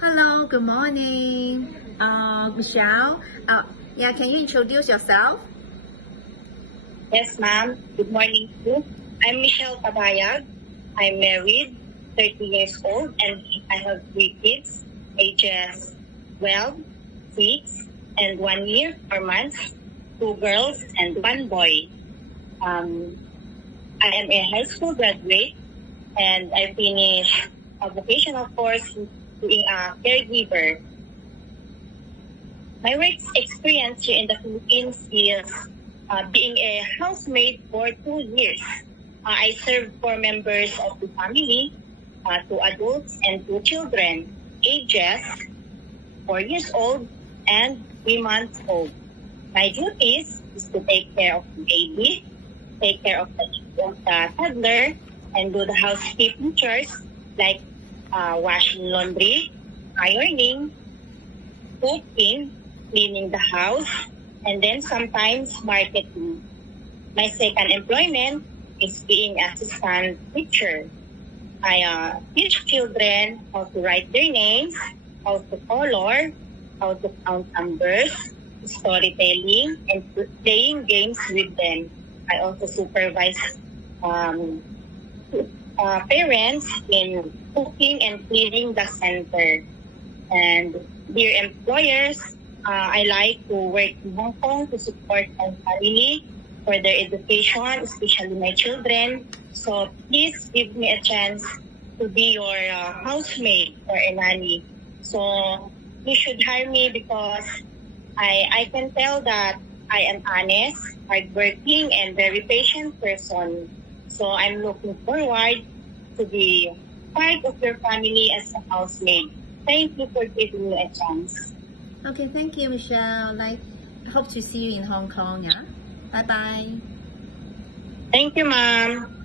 Hello, good morning. Michelle. Yeah, can you introduce yourself? Yes, ma'am. Good morning too. I'm Michelle Tabayag. I'm married, 30 years old, and I have 3 kids, ages 12, 6, and 1 year, 4 months, 2 girls and 1 boy. Um, I am a high school graduate, and I finished a vocational course being a caregiver. My work experience here in the Philippines is being a housemaid for 2 years. I served 4 members of the family, 2 adults and 2 children, ages 4 years old and 3 months old. My duties is to take care of the baby, take care of the toddler, and do the housekeeping chores like washing laundry, ironing, cooking, cleaning the house, and then sometimes marketing. My second employment is being assistant teacher. I teach children how to write their names, how to color, how to count numbers, storytelling, and playing games with them. I also supervise um, parents in cooking and cleaning the center. And dear employers, I like to work in Hong Kong to support my family for their education, especially my children. So please give me a chance to be your housemaid or a nanny. So you should hire me because I can tell that I am honest, hardworking, and very patient person. So I'm looking forward to be part of your family as a housemaid. Thank you for giving me a chance. Okay, thank you, Michelle. Hope to see you in Hong Kong. Yeah. Bye bye. Thank you, ma'am.